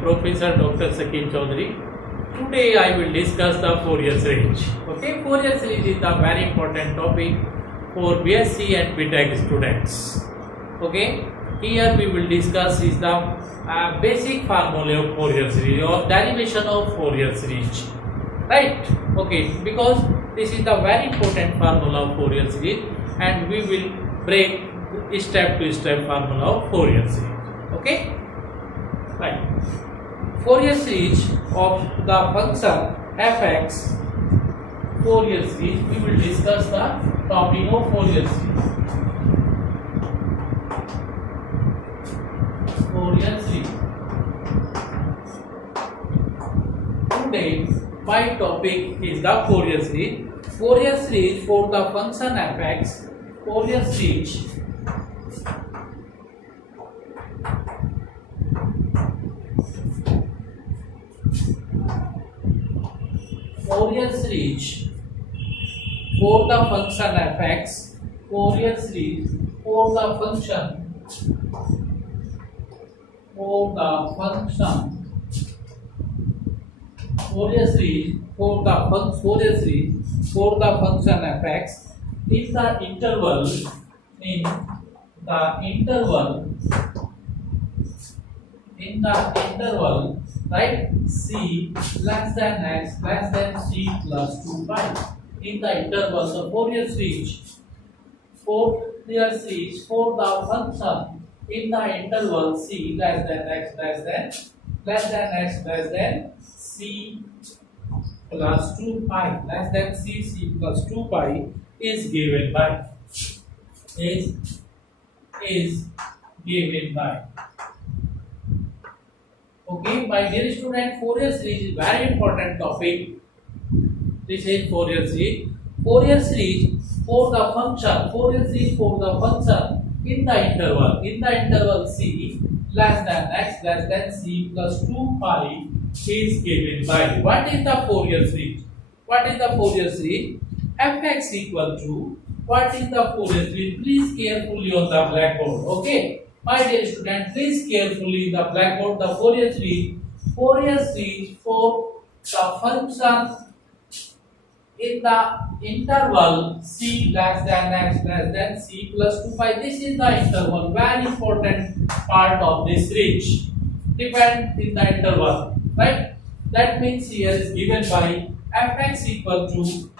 Professor Dr. Sakim Chaudhary. Today I will discuss the Fourier series. Okay, Fourier series is a very important topic for BSc and BTech students. Okay, here we will discuss is the basic formula of Fourier series or derivation of Fourier series. Right? Okay, because this is the very important formula of Fourier series, and we will break step to step formula of Fourier series. Okay, right. Fourier series of the function fx. Fourier series, we will discuss the topic of Fourier series. Fourier series. Today my topic is the Fourier series. Fourier series for the function fx. Fourier series Fourier series for the function fx. Fourier series for the function Fourier series for the function fx in the interval right, c less than x less than c plus 2 pi. In the interval, the Fourier series for the function in the interval c less than x less than c plus 2 pi, less than c plus 2 pi is given by Okay, my dear student, Fourier series is very important topic. This is Fourier series. Fourier series for the function. Fourier series for the function in the interval c less than x less than c plus 2 pi is given by. What is the Fourier series? Fx equal to. What is the Fourier series? Please carefully on the blackboard. Okay. My dear student, please carefully in the blackboard the Fourier series for the function in the interval c less than x less than c plus 2 pi. This is the interval, very important part of this series. Depend in the interval, right? That means here is given by fx equal to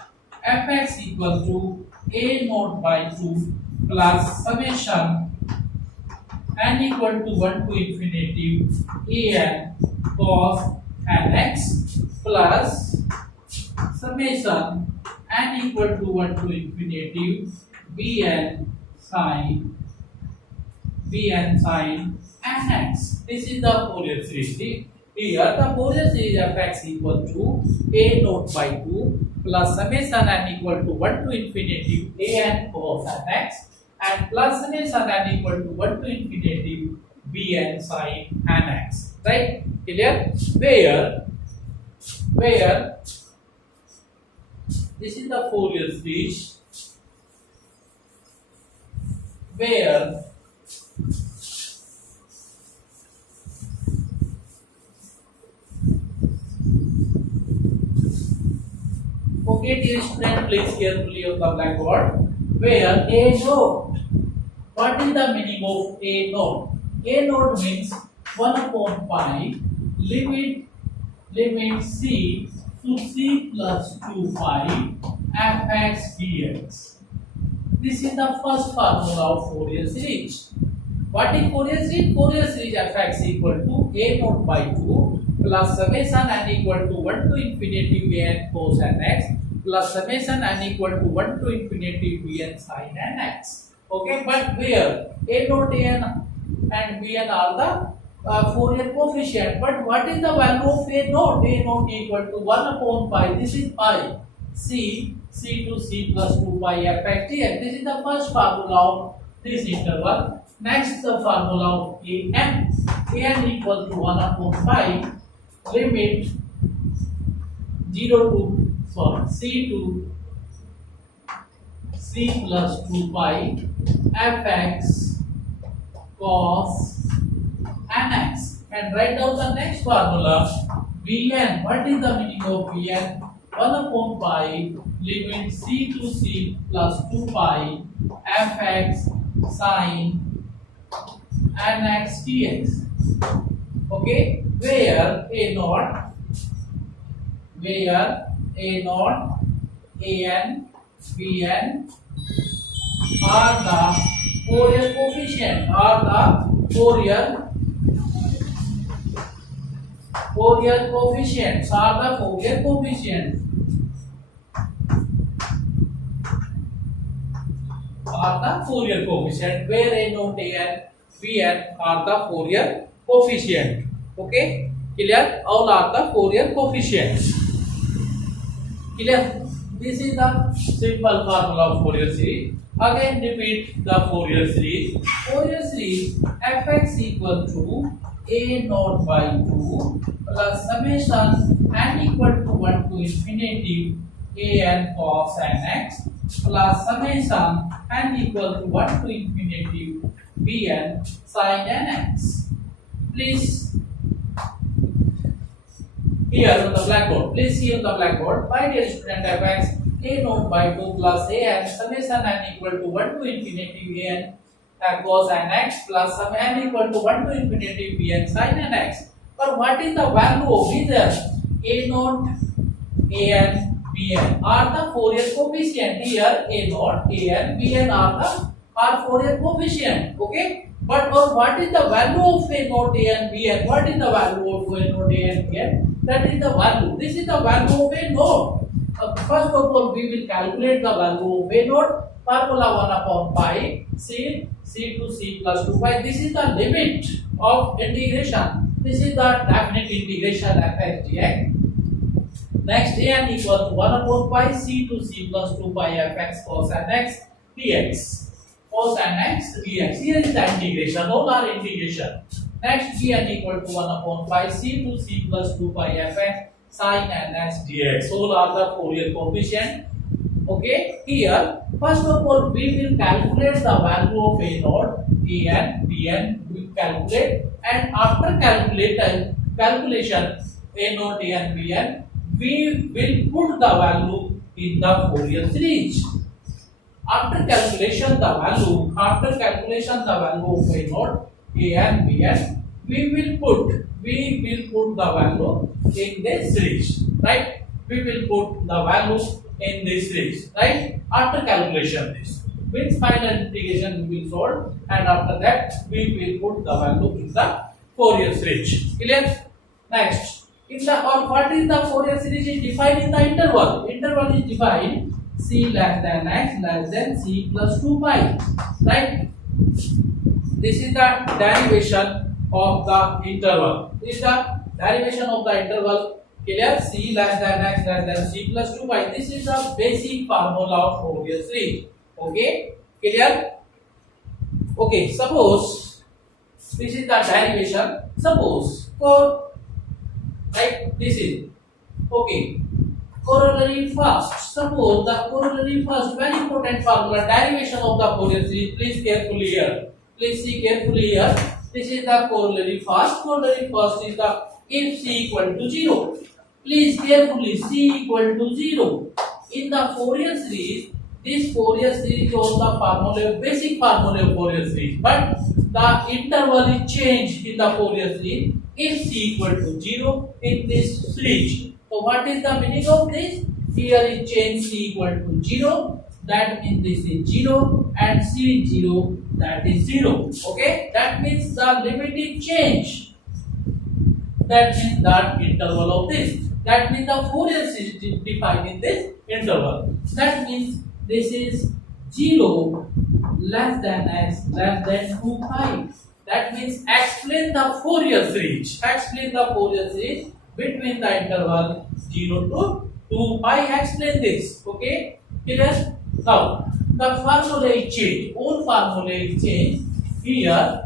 a naught by 2 plus summation n equal to 1 to infinity an cos nx plus summation n equal to 1 to infinity bn sin nx. This is the Fourier series. Here the Fourier series fx equal to a naught by 2 plus summation n equal to 1 to infinity an cos nx and plus summation n equal to 1 to infinity bn sin nx. Right? Clear? Where this is the Fourier series where okay, dear student, please carefully on the blackboard. Where a naught. What is the meaning of a naught? A naught means 1 upon pi limit c to c plus 2 pi fx dx. This is the first formula of Fourier series. What is Fourier series? Fourier series fx equal to a naught by 2 plus summation n equal to 1 to infinity bn cos nx plus summation n equal to 1 to infinity bn sin nx. Okay, but where a naught and bn are the Fourier coefficient. But what is the value of a naught? A naught equal to 1 upon pi. This is pi. C to c plus 2 pi fx dx. This is the first formula of this interval. Next, the formula of an equal to 1 upon pi limit c to c plus 2 pi fx cos nx. and write down the next formula. Vn. What is the meaning of Vn? 1 upon pi limit c to c plus 2 pi fx sine nx dx. Okay, where a naught, an, bn are the Fourier coefficient, Fourier coefficients where a naught, an, bn are the Fourier coefficient. Okay, clear? All are the Fourier coefficients. Clear? This is the simple formula of Fourier series. Again repeat the Fourier series. Fourier series fx equal to a naught by 2 plus summation n equal to 1 to infinity an cos nx plus summation n equal to 1 to infinity bn sin nx. Please here on the blackboard. Please see on the blackboard. My dear student, fx a naught by 2 plus an summation n equal to 1 to infinity an cos nx plus sum n equal to 1 to infinity bn sin nx. But what is the value of either a naught, an, bn are the Fourier coefficient? Here a naught, an, bn are Fourier coefficient. Okay. But what is the value of a naught, an, bn? What is the value of a naught, an, bn? That is the value. This is the value of a naught. First of all, we will calculate the value of a naught. Formula 1 upon pi c to c plus 2 pi. This is the limit of integration. This is the definite integration fx dx. Next, an equal to 1 upon pi c to c plus 2 pi fx cos nx dx. Cos nx dx. Here is the integration. All are integration. Next, bn equal to 1 upon pi c to c plus 2 pi fx sin nx dx. All are the Fourier coefficient. Okay, here first of all we will calculate the value of a naught, an, bn. We calculate, and after calculation a naught, an, bn, we will put the value in the Fourier series. After calculation the value of a naught, an, bn, we will put the value in this series, right? We will put the value in this series, right? After calculation, this means final integration we will solve, and after that we will put the value in the Fourier series. Clear? Next, what is the Fourier series is defined in the interval. Interval is defined c less than x less than c plus 2 pi, right? This is the derivation of the interval. This is the derivation of the interval. Clear? C less than x less than c plus 2 pi. This is the basic formula of Fourier series. Okay? Clear? Okay, suppose this is the derivation. Suppose right, this is okay. Corollary first. Suppose the corollary first, very important formula, derivation of the Fourier series. Please carefully here. Please see carefully here. This is the corollary first. Corollary first is the if c equal to 0. Please carefully, c equal to 0. In the Fourier series, this Fourier series is the formula, basic formula of Fourier series. But the interval is changed in the Fourier series if c equal to 0 in this series. So what is the meaning of this? Here is change c equal to 0. That means this is 0 and c is 0. That is 0. Okay? That means the limit is changed. That means that interval of this. That means the Fourier series is defined in this interval. That means this is 0 less than x less than 2 pi. That means explain the Fourier series. Explain the Fourier series between the interval 0 to 2 pi. Explain this. Okay? Clear? Now, the formula is changed. All formula is changed. Here,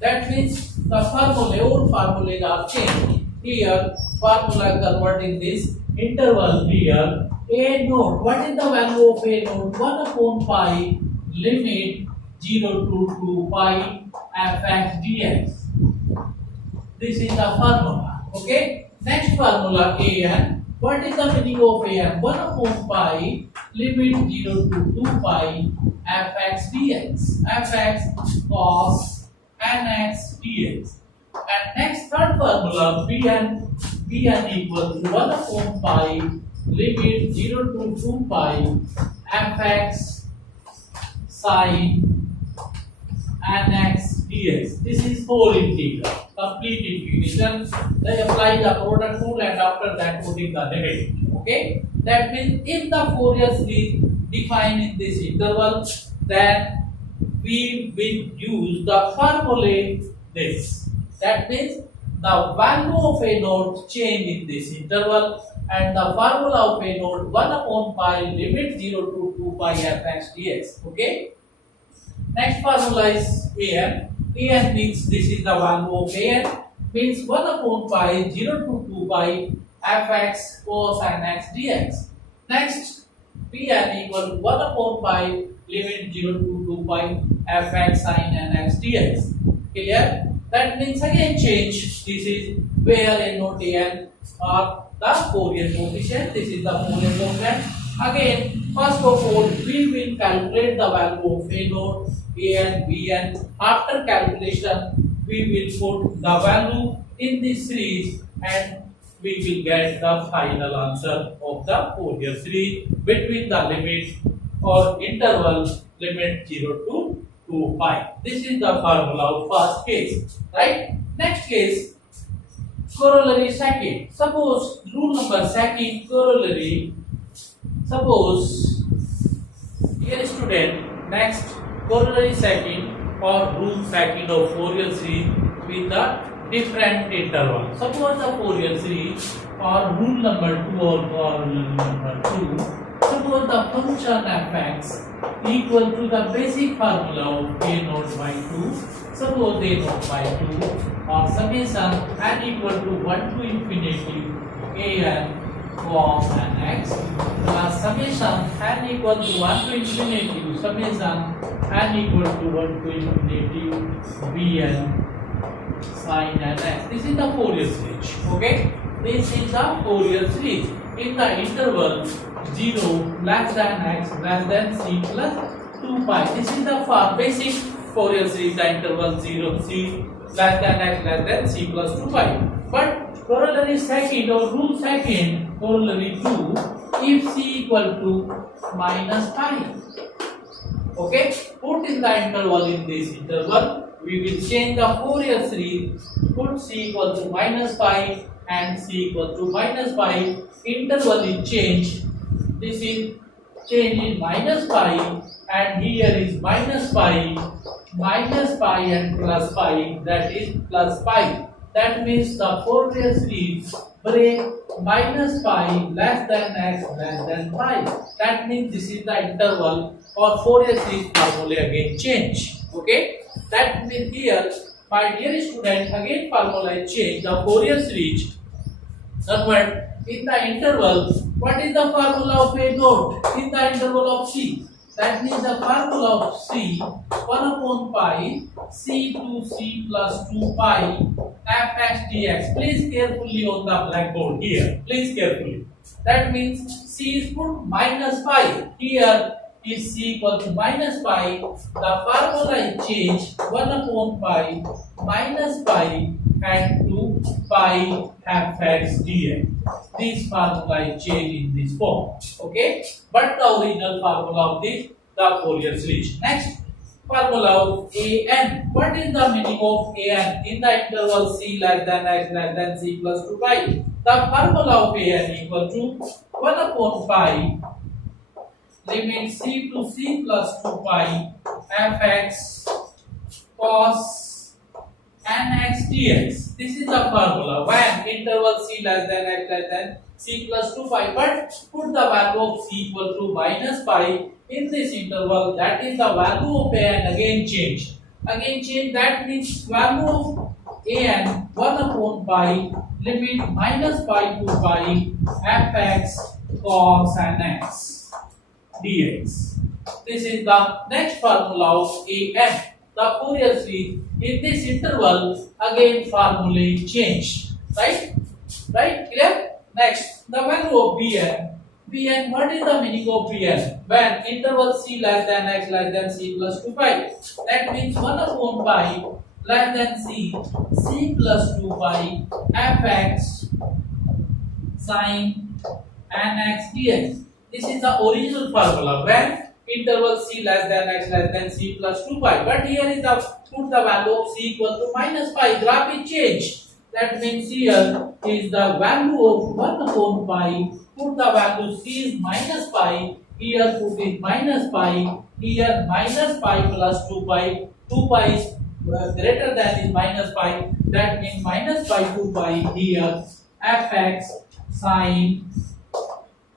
that means the formula, all formulas are changed. Here, formula converting this interval here. A naught. What is the value of a naught? 1 upon pi limit 0 to 2 pi fx dx. This is the formula. Okay. Next formula an. What is the meaning of an? 1 upon pi limit 0 to 2 pi fx dx. Fx cos nx dx. And next third formula bn equal to 1 upon pi limit 0 to 2 pi fx sin nx dx. This is whole integral, complete integration. They apply the product rule and after that putting the limit. Okay, that means if the Fourier series defined in this interval, then we will use the formula this. That means the value of a node change in this interval and the formula of a node 1 upon pi limit 0 to 2 pi fx dx. Okay. Next formula is an. An means this is the value of an, means 1 upon pi 0 to 2 pi fx cos nx dx. Next Pn equal to 1 upon pi limit 0 to 2 pi fx sin nx dx. Clear? That means again change. This is where a note an or the Fourier coefficient. This is the Fourier coefficient. Again, first of all, we will calculate the value of a note an, bn. After calculation, we will put the value in this series and we will get the final answer of the Fourier series between the limit or interval limit 0 to 2 pi. This is the formula of first case, right? Next case, corollary second. Suppose rule number second corollary. Suppose here student, next corollary second or rule second of Fourier series with the different interval. Suppose the Fourier series or rule number 2 or corollary number 2. Suppose the function fx equal to the basic formula of a naught by 2. Suppose a naught by 2 or summation n equal to 1 to infinity an cos nx plus summation n equal to 1 to infinity summation n equal to 1 to infinity bn sin nx. This is the Fourier series. Okay, this is the Fourier series in the interval 0 less than x less than c plus 2 pi. This is the basic Fourier series, the interval 0 c less than x less than c plus 2 pi. But corollary second or rule second, corollary 2, if c equal to minus pi. Okay, put in the interval in this interval, we will change the Fourier series, put c equal to minus pi and c equal to minus pi, interval is changed. This is change in minus pi and here is minus pi and plus pi, that is plus pi. That means the Fourier series break minus pi less than x less than pi. That means this is the interval or Fourier series formula again change. Okay, that means here my dear student again formula is change. The Fourier series convert in the interval. What is the formula of a node in the interval of c? That means the formula of c 1 upon pi c to c plus 2 pi fx dx. Please carefully on the blackboard here. Please carefully. That means c is put minus pi. Here is c equal to minus pi. The formula is changed 1 upon pi minus pi and 2 pi fx dx. This formula is changed in this form. Okay, but the original formula of this the Fourier series. Next formula of an. What is the meaning of an in the interval c less than x less than c plus 2 pi? The formula of an equal to 1 upon pi limit c to c plus 2 pi fx cos nx dx. This is the formula when interval c less than x less than c plus 2 pi, but put the value of c equal to minus pi in this interval, that is the value of an again change. Again change, that means value of an 1 upon pi limit minus pi to pi fx cos nx dx. This is the next formula of an. The Fourier series in this interval again formulae change. Right? Right? Clear? Next, the value of Bn. Bn, what is the meaning of Bn? When interval c less than x less than c plus 2 pi. That means 1 upon pi less than c plus 2 pi fx sin nx dx. This is the original formula when interval c less than x less than c plus 2 pi. But here is the put the value of c equal to minus pi. Graph is changed. That means here is the value of 1 upon pi. Put the value c is minus pi. Here put it minus pi. Here minus pi plus 2 pi. 2 pi is greater than is minus pi. That means minus pi 2 pi here fx sin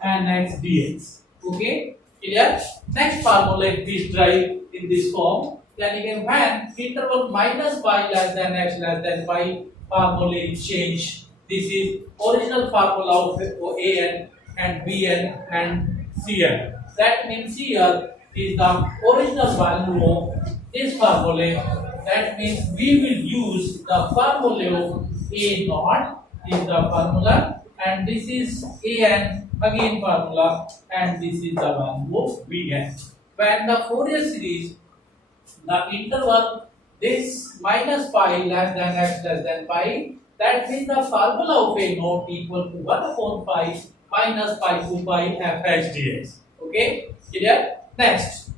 nx dx. Okay, clear? Next formula is derived in this form. Then again, when interval minus pi less than x less than pi, formula is changed. This is original formula of an and bn and cn. That means here is the original value of this formula. That means we will use the formula of a naught is the formula, and this is an again formula, and this is the value of bn. When the Fourier series, the interval this minus pi less than x less than pi, that means the formula of a naught equal to 1 upon pi minus pi 2 pi fx dx. Okay, clear? Next,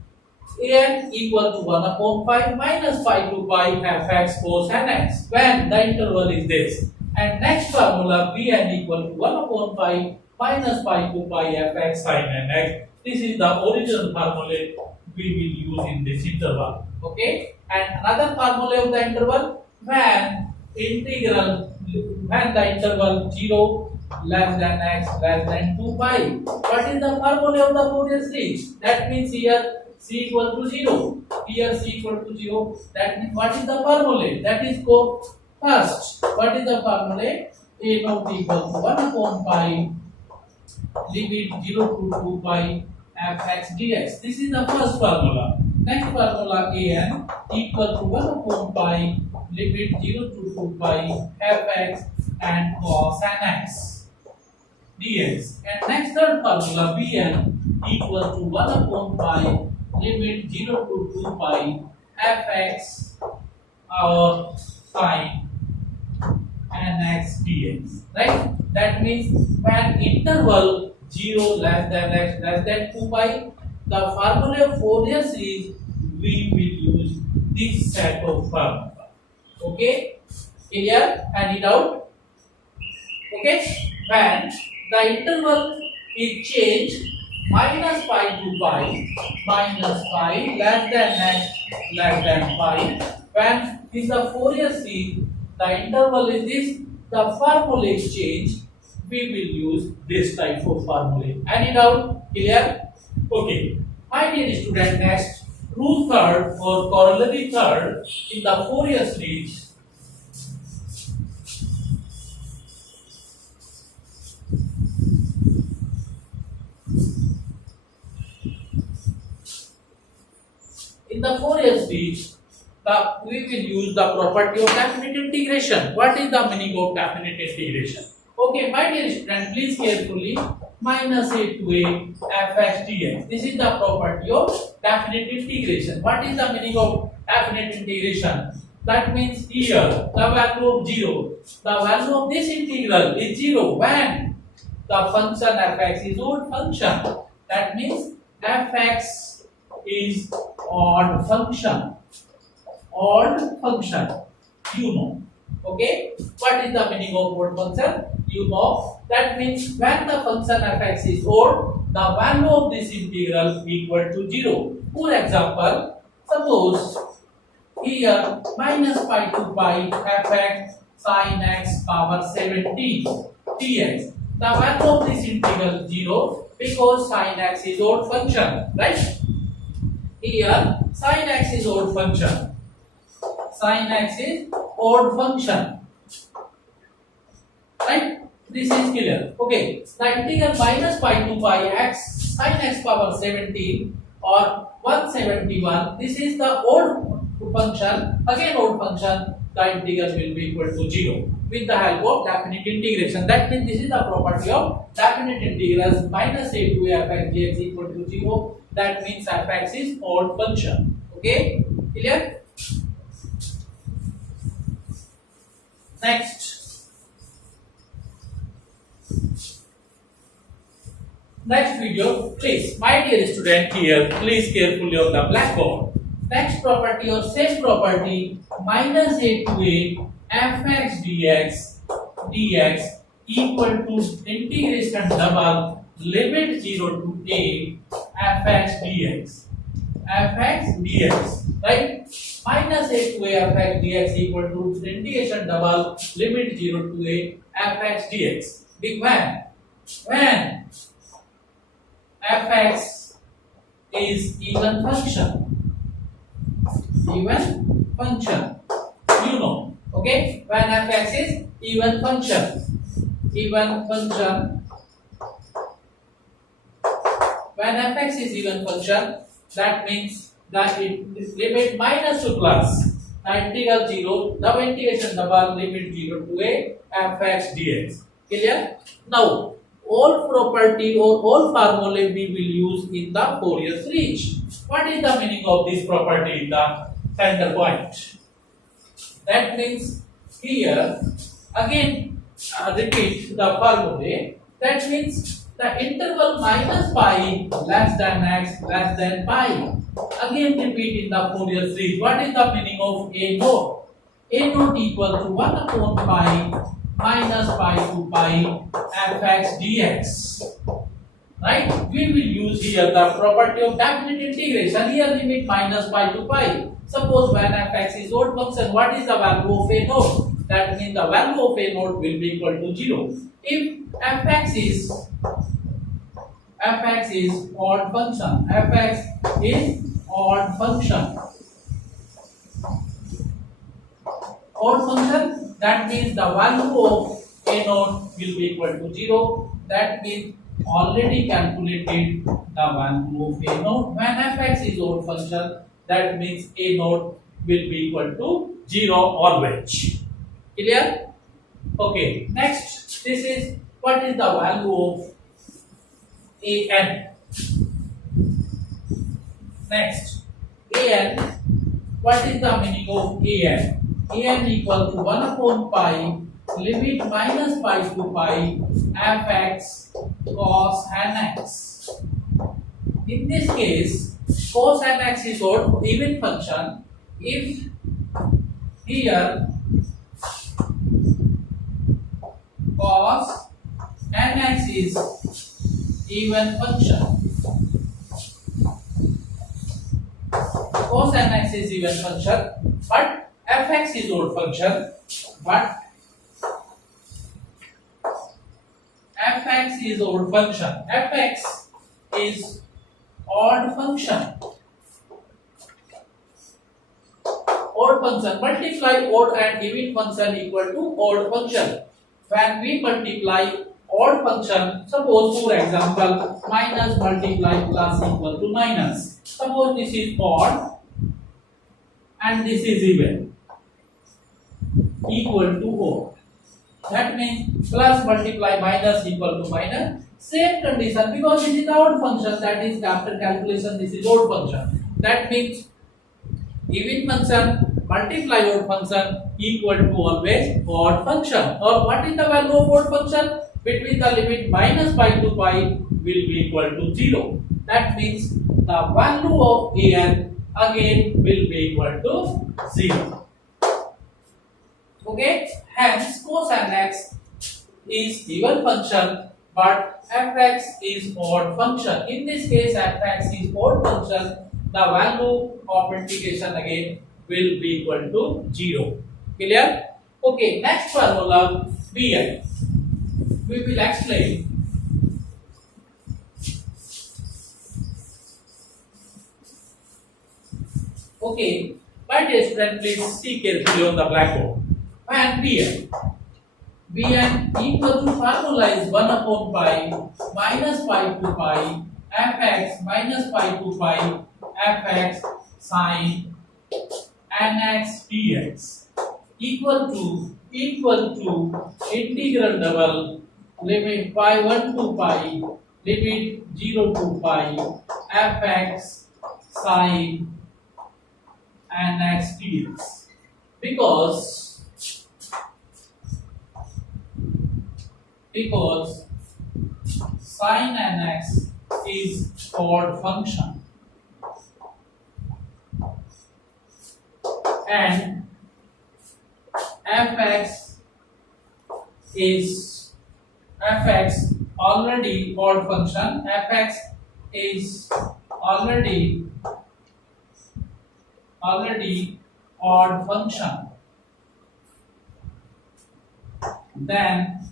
an equal to 1 upon pi minus pi 2 pi fx cos nx when the interval is this. And next formula bn equal to 1 upon pi minus pi 2 pi fx sin nx. This is the original formula we will use in this interval. Okay, and another formula of the interval when the interval 0 less than x less than 2 pi. What is the formula of the Fourier series? That means here c equal to 0. Here c equal to 0. That means what is the formula? That is called first. What is the formula? A naught equal to 1 upon pi limit 0 to 2 pi fx dx. This is the first formula. Next formula an equal to 1 upon pi limit 0 to 2 pi fx and cos nx dx. And next third formula bn equal to 1 upon pi limit 0 to 2 pi fx or sin nx dx. Right? That means when interval 0 less than x less than 2 pi, the formula of Fourier series we will use this set of formula. Okay, clear? And it out. Okay, when the interval is changed minus pi to pi minus pi less than x less than pi, when in the Fourier series the interval is this, the formula is changed, we will use this type of formula. And it out. Clear? Okay, my dear student, next rule third or corollary third in the Fourier series. In the Fourier series, we will use the property of definite integration. What is the meaning of definite integration? Okay, my dear student, please carefully. Minus a to a fx dx. This is the property of definite integration. What is the meaning of definite integration? That means here the value of 0. The value of this integral is 0 when the function fx is odd function. That means fx is odd function. Odd function. You know. Okay. What is the meaning of odd function? You know. That means when the function fx is odd, the value of this integral equal to 0. For example, suppose here minus pi to pi fx sin x power 17 dx. The value of this integral 0 because sin x is odd function, right? Here sin x is odd function. Sin x is odd function, right? This is clear. Okay, the integral minus pi to pi x sin x power 17 or 171. This is the odd function, again odd function, the integral will be equal to 0 with the help of definite integration. That means this is the property of definite integrals. Minus a to fx dx equal to 0. That means fx is odd function. Okay, clear? Next video, please, my dear student, here, please carefully on the blackboard. Next property or same property, minus a to a fx dx equal to integration double limit 0 to a fx dx, right? Minus a to a fx dx equal to integration double limit 0 to a fx dx. Big when fx is even function, you know, okay, when fx is even function, when fx is even function, that means that it limit minus to plus, integral 0, the integration double limit 0 to a fx dx. Clear? Now all property or all formulae we will use in the Fourier series. What is the meaning of this property in the center point? That means here again repeat the formulae. That means the interval minus pi less than x less than pi. Again repeat in the Fourier series. What is the meaning of a naught? A naught equal to 1 upon pi minus pi to pi fx dx. Right? We will use here the property of definite integration. Here limit minus pi to pi. Suppose when fx is odd function, what is the value of a naught? That means the value of a naught will be equal to 0. If fx is odd function, that means the value of a naught will be equal to 0. That means already calculated the value of a naught. When fx is odd function, that means a naught will be equal to 0 always. Clear? Okay. Next, this is what is the value of an. Next, an. What is the meaning of an? An equal to 1 upon pi limit minus pi to pi fx cos nx. In this case, cos nx is odd even function. If here cos nx is even function, cos nx is even function, but fx is odd function, but fx is odd function. Fx is odd function. Odd function. Multiply odd and even function equal to odd function. When we multiply odd function, suppose for example minus multiply plus equal to minus. Suppose this is odd and this is even, equal to odd. That means plus multiply minus equal to minus. Same condition, because this is the odd function, that is after calculation this is odd function. That means even function multiply odd function equal to always odd function. Or what is the value of odd function? Between the limit minus pi to pi will be equal to 0. That means the value of an again will be equal to 0. Okay, hence cos nx is even function, but fx is odd function. In this case, fx is odd function. The value of integration again will be equal to 0. Clear? Okay, next formula bi. We will explain. Okay, my dear student, please see carefully on the blackboard. And Bn equal to formula is 1 upon pi minus pi to pi fx minus pi to pi fx sin nx dx equal to integral double limit pi 1 to pi limit 0 to pi fx sin nx dx because sin nx is odd function and fx already odd function. Fx is already odd function. Then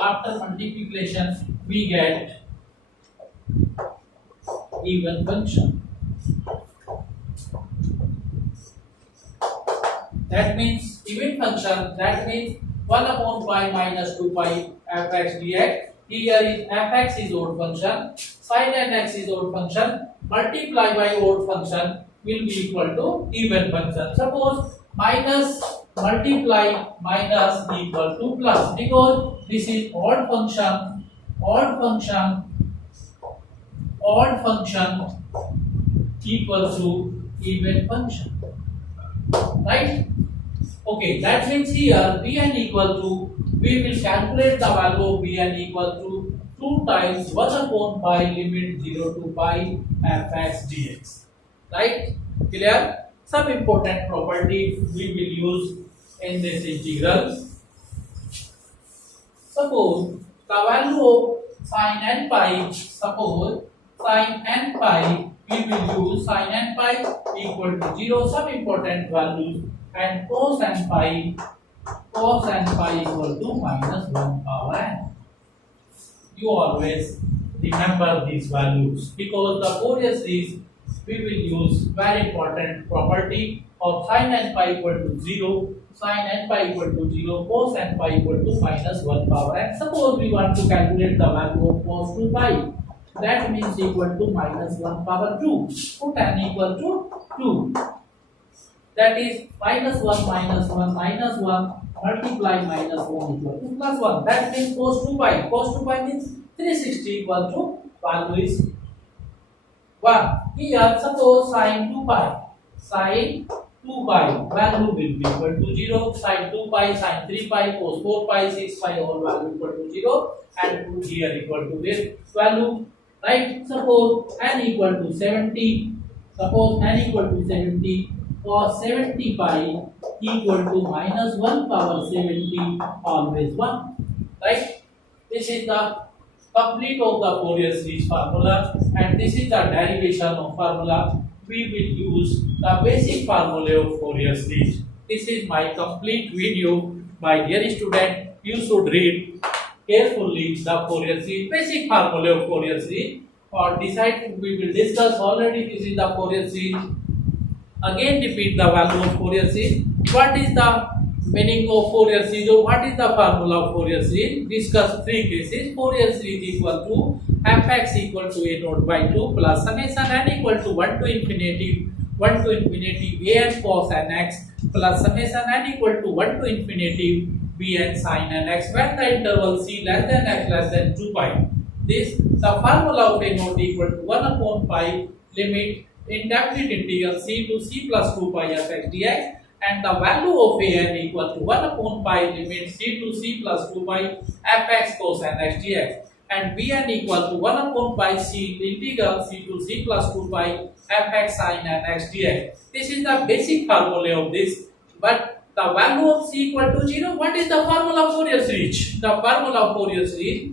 after multiplication we get even function. That means even function, that means 1 upon pi minus 2 pi fx dx. Here is fx is odd function, sin nx is odd function, multiply by odd function will be equal to even function. Suppose minus multiply minus equal to plus, because this is odd function equal to even function, right? Okay, that means here Bn equal to, we will calculate the value of Bn equal to 2 times 1 upon pi limit 0 to pi fx dx, right? Clear? Some important property we will use in this integral. Suppose the value of sin n pi, we will use sin n pi equal to 0, some important values, and cos n pi equal to minus 1 power n. You always remember these values because the Fourier series we will use very important property of sin n pi equal to 0, cos n pi equal to minus 1 power n. Suppose we want to calculate the value of cos 2 pi, that means equal to minus 1 power 2, put n equal to 2. That is minus 1 multiply minus 1 equal to plus 1. That means cos 2 pi means 360 equal to value is 1. Here suppose sin 2 pi value will be equal to 0, sin 2 pi, sin 3 pi, cos 4 pi, 6 pi all value equal to 0 and 2 here equal to this value, right? Suppose n equal to 70, cos 70 pi equal to minus 1 power 70 always 1, right? This is the complete of the Fourier series formula and this is the derivation of formula. We will use the basic formula of Fourier series. This is my complete video. My dear student, you should read carefully the Fourier series, basic formula of Fourier series, or decide we will discuss already. This is the Fourier series. Again repeat the value of Fourier series. What is the meaning of Fourier series or what is the formula of Fourier series? Discuss three cases. Fourier series equal to fx equal to a naught by 2 plus summation n equal to 1 to infinity an cos nx plus summation n equal to 1 to infinity bn sin nx when the interval c less than x less than 2 pi. This the formula of a naught equal to 1 upon pi limit indefinite integral c to c plus 2 pi fx dx, and the value of an equal to 1 upon pi limit c to c plus 2 pi fx cos nx dx, and bn equal to 1 upon pi c integral c to c plus 2 pi fx sin nx dx. This is the basic formula of this, but the value of c equal to 0. What is the formula of Fourier series? The formula of Fourier series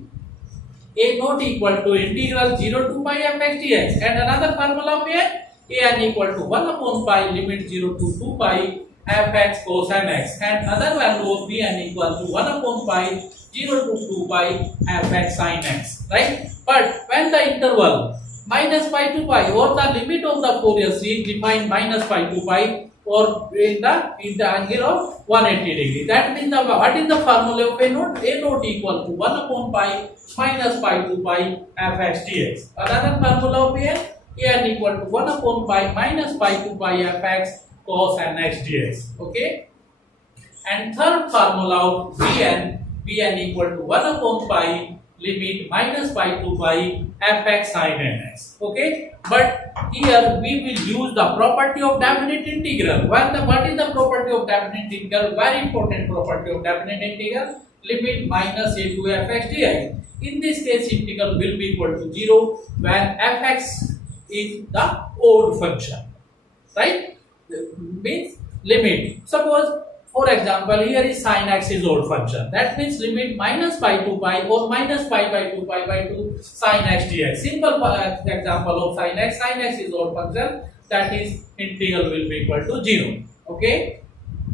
a naught equal to integral 0 to pi fx dx, and another formula of an equal to 1 upon pi limit 0 to 2 pi fx cos nx, and other value of bn equal to 1 upon pi 0 to 2 pi fx sin x, right? But when the interval minus pi to pi or the limit of the Fourier series defined minus pi to pi or in the angle of 180 degree. That means what is the formula of A naught? A naught equal to 1 upon pi minus pi to pi fx dx. Another formula of an equal to 1 upon pi minus pi to pi fx cos nx dx. Okay. And third formula of Bn equal to 1 upon pi limit minus pi to pi fx sin nx. Okay, but here we will use the property of definite integral. What is the property of definite integral? Very important property of definite integral. Limit minus a to fx dx. In this case, integral will be equal to 0 when fx is the odd function, right? Means limit. Suppose, for example, here is sin x is odd function. That means limit minus pi to pi or minus pi by 2 pi by 2 sin x dx. Simple example of sin x. Sin x is odd function. That is integral will be equal to 0. Okay?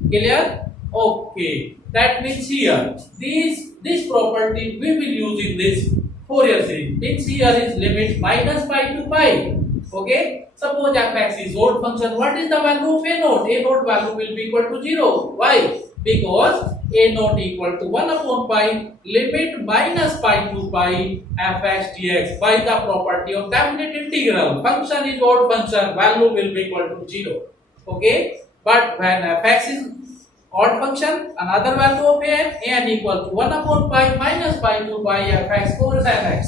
Clear? Okay. That means here this property we will use in this Fourier series. Means here is limit minus pi to pi. Okay. Suppose fx is odd function. What is the value of a naught? A naught value will be equal to 0. Why? Because a naught equal to 1 upon pi limit minus pi to pi fx dx by the property of definite integral. Function is odd function, value will be equal to 0. Okay. But when fx is odd function, another value of an equal to 1 upon pi minus pi to pi fx cos nx.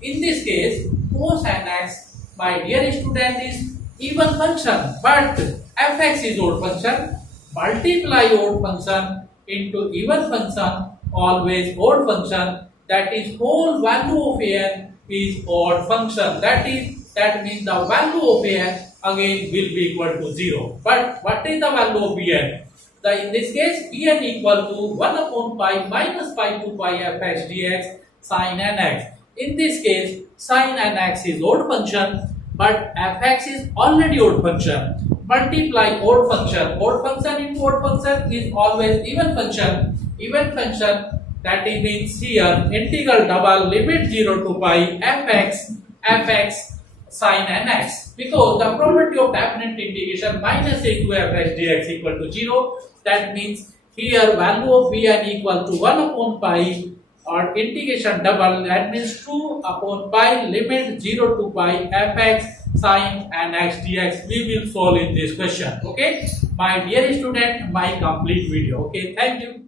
In this case, cos nx, my dear student, is even function, but fx is odd function. Multiply odd function into even function, always odd function. That is, whole value of an is odd function. That means the value of an again will be equal to 0. But what is the value of bn? In this case, bn equal to 1 upon pi minus pi to pi fx dx sin nx. In this case, sin nx is odd function, but fx is already odd function. Multiply odd function. Odd function into odd function is always even function. Even function, that means here integral double limit 0 to pi fx sin nx. Because the property of definite integration minus a to fx dx equal to 0. That means here value of bn equal to 1 upon pi or integration double, that means 2 upon pi limit 0 to pi fx sin nx dx. We will solve in this question. Okay, my dear student, my complete video. Okay, thank you.